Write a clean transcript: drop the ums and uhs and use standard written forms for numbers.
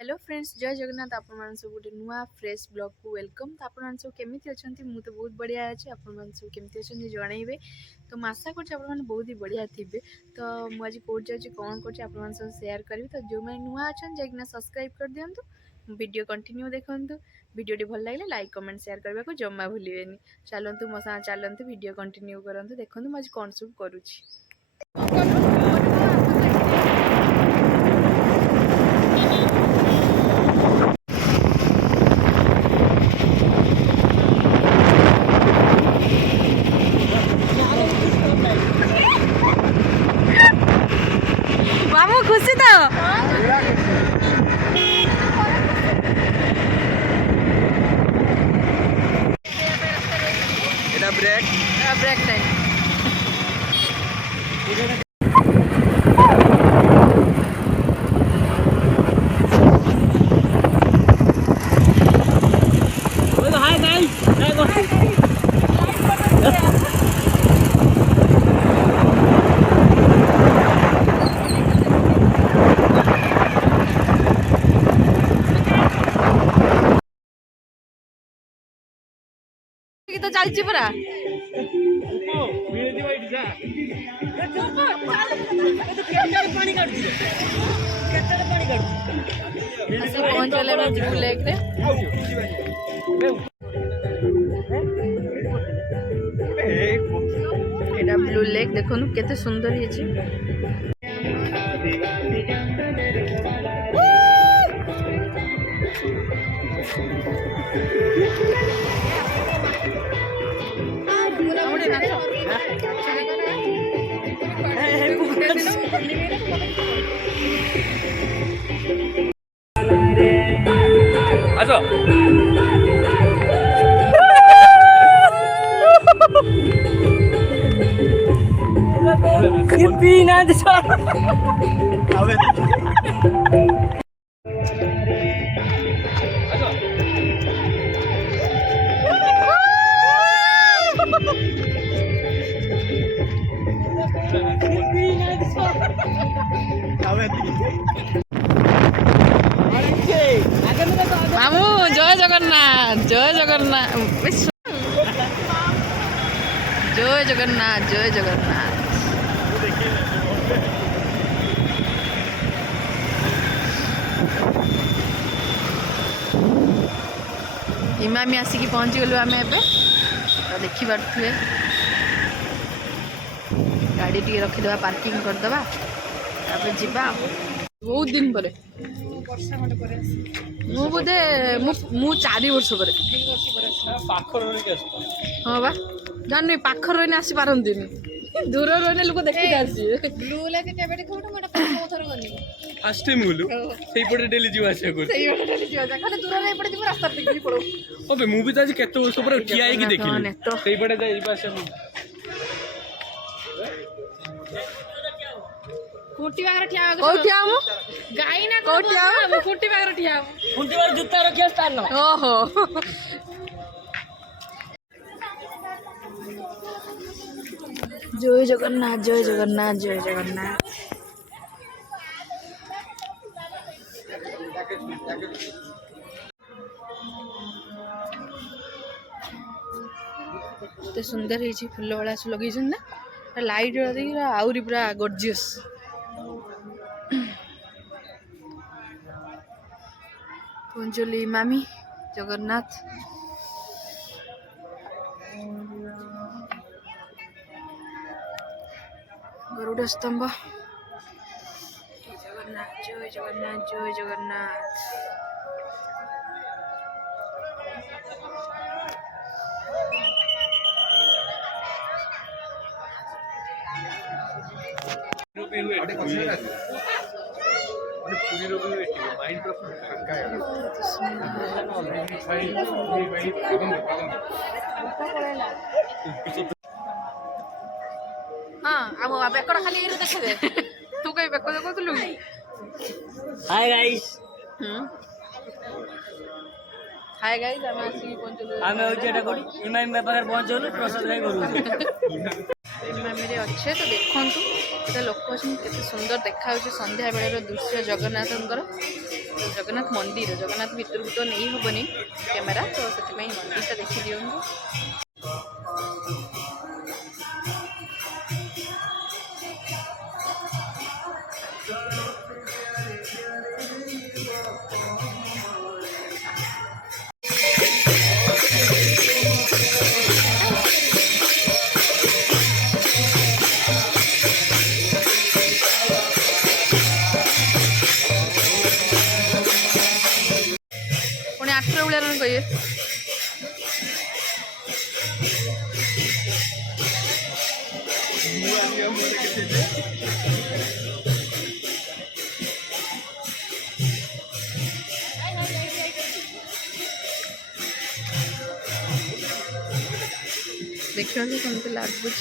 Hello friends जय जगन्नाथ आपण सब गोटे नुआ फ्रेश ब्लॉग को वेलकम। तो आपण सब केमी अच्छा मुझे तो बहुत बढ़िया अच्छे आपण सब केमी अच्छा जनइबे। तो मैं आशा कर बहुत ही बढ़िया थे। तो मुझे कौट जाऊँगी कौन कर सब सेयार करी। तो जो मैंने नुआ अच्छा जाइना सब्सक्राइब कर दिंतु वीडियो कंटिन्यू देखु। वीडियो भल लगे लाइक कमेंट शेयर करने को जमा भूलें। चलतु मो साथ चलते वीडियो कंटिन्यू करते देखते मुझे कौन सब करुँच। खुशी तो ब्रेक ब्रेक टाइम तो चलची पूरा पहुंचले जीव लेक रे। एटा ब्लू लेक देखो केते सुंदर है। मामू जय जगन्नाथ जय जगन्नाथ जय जगन्नाथ जय जगन्नाथ। इमामी आसिक पहुँची गलु आम ए देखी पारे गाड़ी टी रखीदे पार्किंग करदे जा बहुत दिन पर मु बोधे मु 4 वर्ष पर हाँ बा जानी पाखर रही आसी पारती दूर रही लोक देखी आसी ब्लू लेक केबे देखौ त मोटा थर गनी फर्स्ट टाइम बोलू सेही पटे डेली जीवा आछा कर सेही पटे डेली जीवा खाली दूर रे पड़े जीव रास्ता देखि पड़ो ओबे मु भी त आज केते वर्ष पर ठिया है कि देखिली सेही पटे जाई पासे कुटी बागर ठिया हो ठिया मु गाई ना को ठिया मु कुटी बागर ठिया कुटी बागर जूता रखिया स्थान ओहो जय जगन्नाथ जय जगन्नाथ जय जगन्नाथ। तो सुंदर है फुल भाला सब लगे ना लाइट आहरी पूरा गॉर्जियस। पहुंचली मामी जगन्नाथ गरुड़ स्तंभ जगन्नाथ जय जगन्नाथ जय जगन्नाथ। हाँ अब बेकड़ खाली देखे दे तू कहीं बेक देखुलु। हाय गाइस हाय गाइस आम आसी पहुंचलु आमे होचे एटा कोडी इमाम पाखर पहुंचलु प्रसाद भाई करू इमामी रे अच्छे। तो देखंतु केते लोक अछन केते सुंदर देखा होचे संध्या बेले दृश्य जगन्नाथंकर। जगन्नाथ मंदिर जगन्नाथ भितर को तो नहीं हेनी कैमेरा तो से मंदिर देखी दिखाँ पुणी 8 भाया कहिए देखिए केमती लगुच